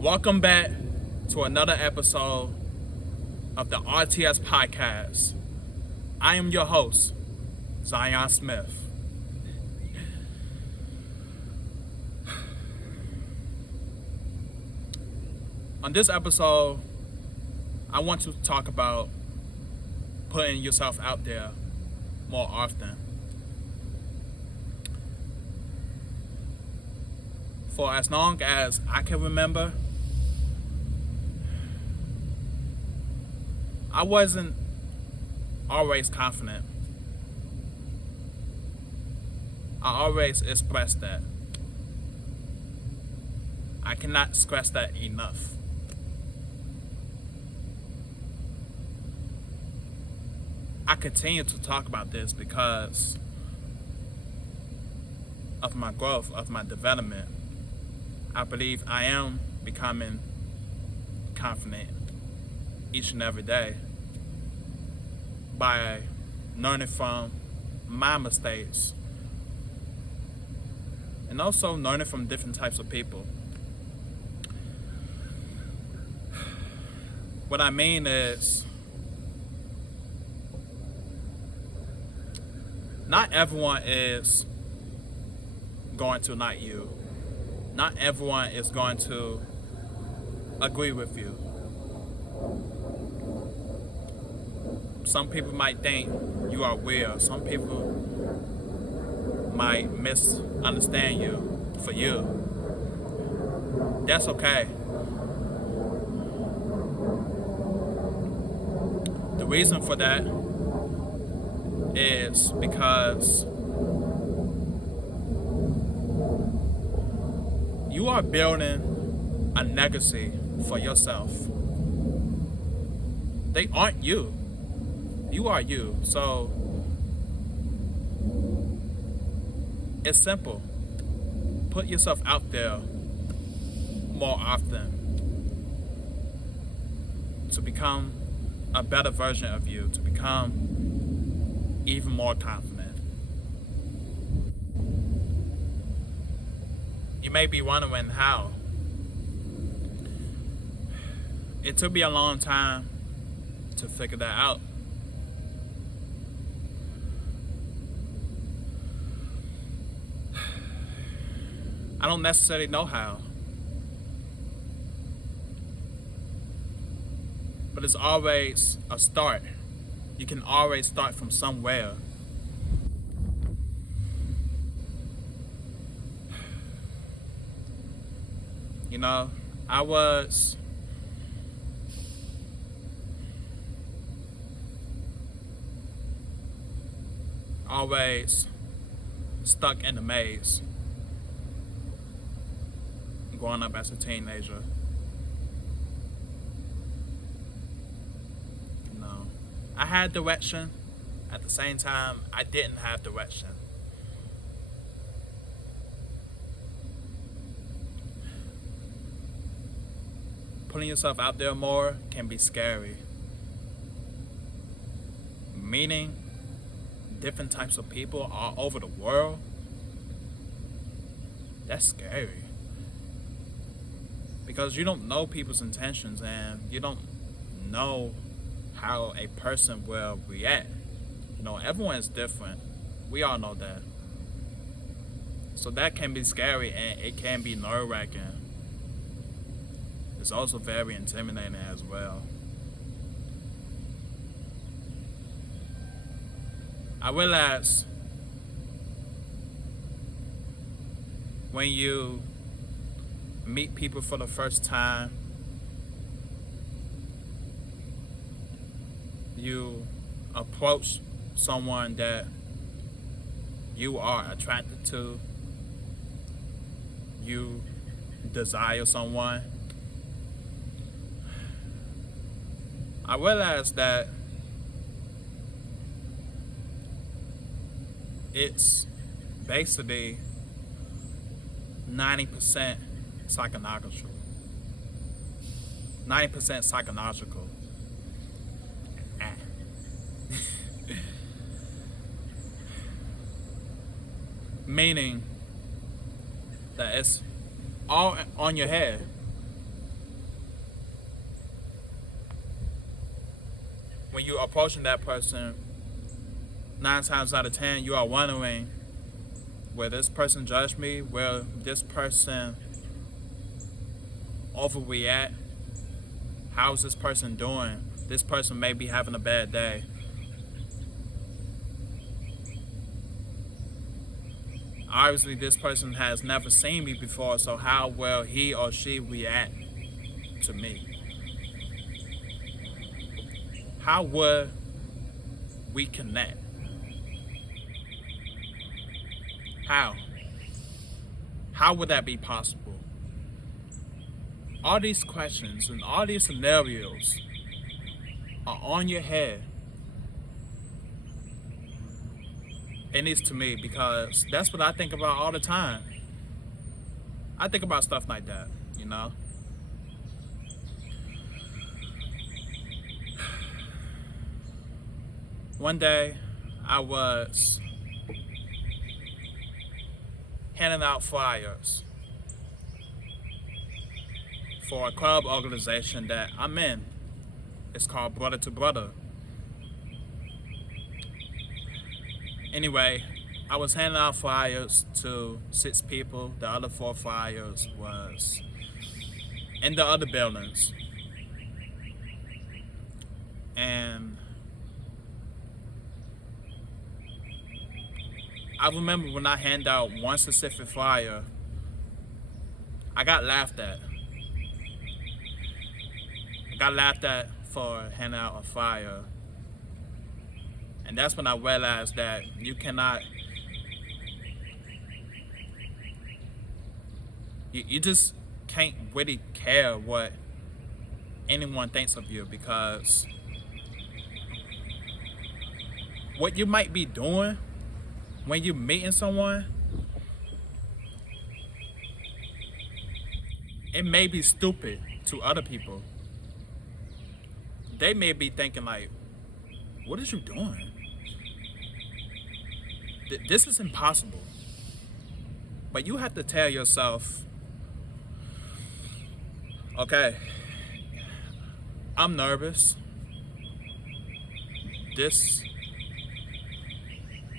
Welcome back to another episode of the RTS podcast. I am your host, Zion Smith. On this episode, I want to talk about putting yourself out there more often. For as long as I can remember, I wasn't always confident. I always expressed that. I cannot stress that enough. I continue to talk about this because of my growth, of my development. I believe I am becoming confident each and every day by learning from my mistakes and also learning from different types of people. What I mean is, not everyone is going to like you. Not everyone is going to agree with you. Some people might think you are weird. Some people might misunderstand you for you. That's okay. The reason for that is because you are building a legacy for yourself. They aren't you. You are you. So it's simple. Put yourself out there more often to become a better version of you, to become even more confident. You may be wondering how. It took me a long time to figure that out. I don't necessarily know how. But it's always a start. You can always start from somewhere. You know, I was always stuck in the maze growing up as a teenager. You know, I had direction. At the same time, I didn't have direction. Putting yourself out there more can be scary. Meeting different types of people all over the world, that's scary. Because you don't know people's intentions and you don't know how a person will react. You know, everyone is different. We all know that. So that can be scary and it can be nerve-wracking. It's also very intimidating as well. I realize when you meet people for the first time, you approach someone that you are attracted to, you desire someone. I realized that it's basically 90% psychological. 90% psychological. Meaning that it's all on your head. when you're approaching that person, 9 times out of 10, you are wondering, will this person judge me? Will this person overreact? How's this person doing? This person may be having a bad day. Obviously, this person has never seen me before, so how will he or she react to me? How would we connect? How? How would that be possible? All these questions and all these scenarios are on your head. At least to me, because that's what I think about all the time. I think about stuff like that, you know? One day, I was handing out flyers for a club organization that I'm in. It's called Brother to Brother. Anyway, I was handing out flyers to 6 people. The other 4 flyers was in the other buildings. And I remember when I hand out one specific flyer, I got laughed at. I got laughed at for handing out a flyer. And that's when I realized that you cannot, you just can't really care what anyone thinks of you, because what you might be doing when you're meeting someone, it may be stupid to other people. They may be thinking like, what is you doing? This is impossible. But you have to tell yourself, okay, I'm nervous. This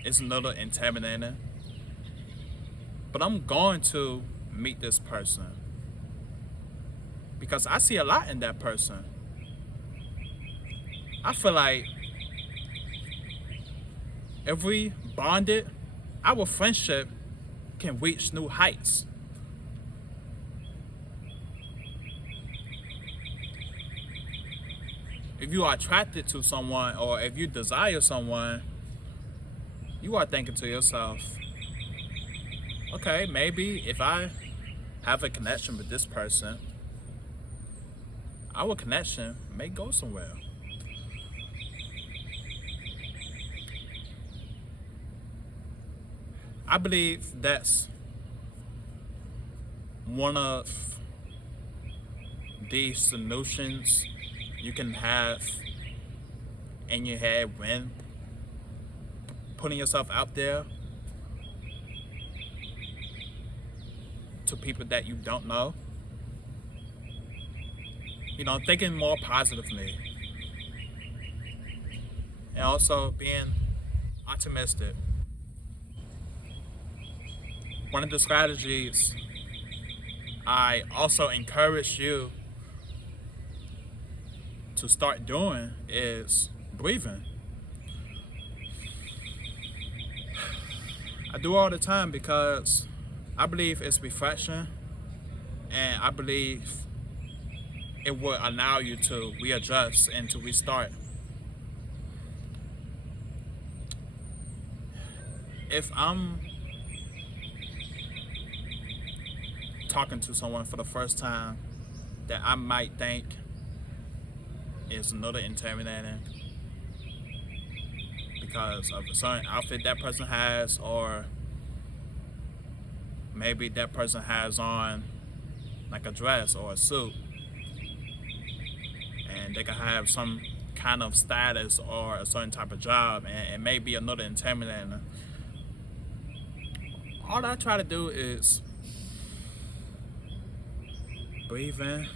is a little intimidating. But I'm going to meet this person, because I see a lot in that person. I feel like if we bonded, our friendship can reach new heights. If you are attracted to someone, or if you desire someone, you are thinking to yourself, okay, maybe if I have a connection with this person, our connection may go somewhere. I believe that's one of the solutions you can have in your head when putting yourself out there to people that you don't know. You know, thinking more positively. And also being optimistic. One of the strategies I also encourage you to start doing is breathing. I do all the time because I believe it's refreshing, and I believe it will allow you to readjust and to restart. If I'm talking to someone for the first time that I might think is another intimidating because of a certain outfit that person has, or maybe that person has on like a dress or a suit, and they can have some kind of status or a certain type of job, and it may be another intimidating. All I try to do is breathe in,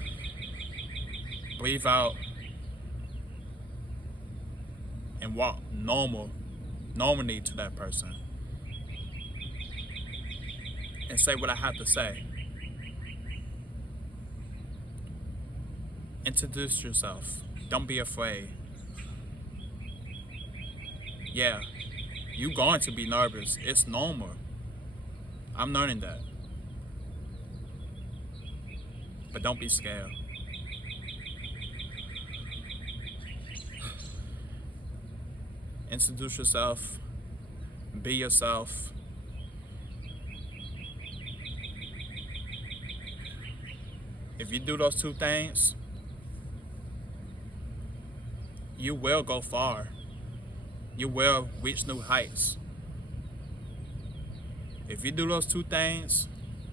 breathe out, and walk normally to that person and say what I have to say. Introduce yourself. Don't be afraid. Yeah, you're going to be nervous. It's normal. I'm learning that. But don't be scared. Introduce yourself. Be yourself. If you do those two things, you will go far. You will reach new heights. If you do those two things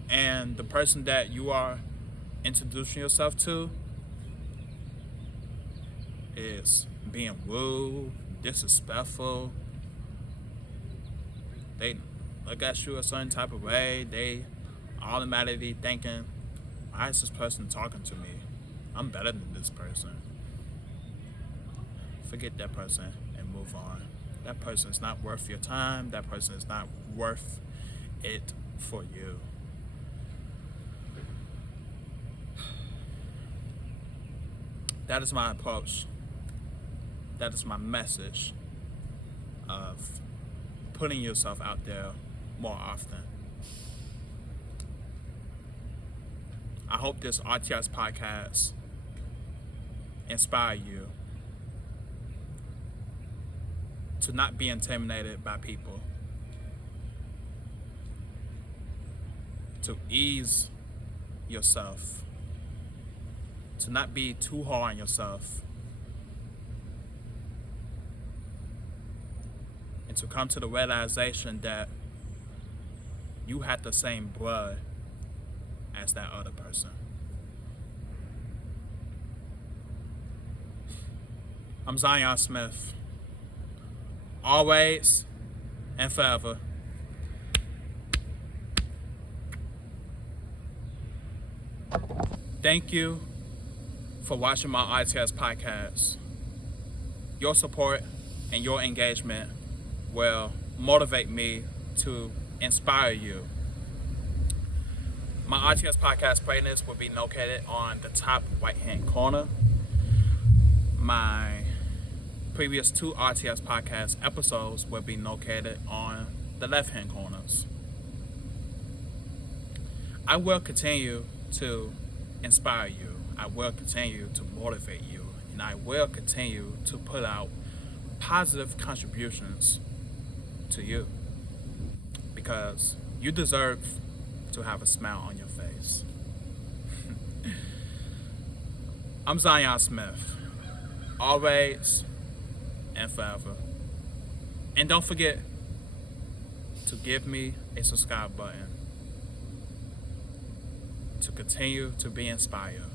and the person that you are introducing yourself to is being rude, disrespectful, they look at you a certain type of way, they automatically thinking, why is this person talking to me? I'm better than this person. Forget that person and move on. That person is not worth your time. That person is not worth it for you. That is my approach. That is my message of putting yourself out there more often. I hope this RTS podcast inspire you to not be intimidated by people, to ease yourself, to not be too hard on yourself, and to come to the realization that you have the same blood as that other person. I'm Zion Smith. Always and forever. Thank you for watching my RTS podcast. Your support and your engagement will motivate me to inspire you. My RTS podcast playlist will be located on the top right-hand corner. My previous 2 RTS podcast episodes will be located on the left-hand corners. I will continue to inspire you. I will continue to motivate you. And I will continue to put out positive contributions to you. Because you deserve to have a smile on your face. I'm Zion Smith. Always and forever. And don't forget to give me a subscribe button to continue to be inspired.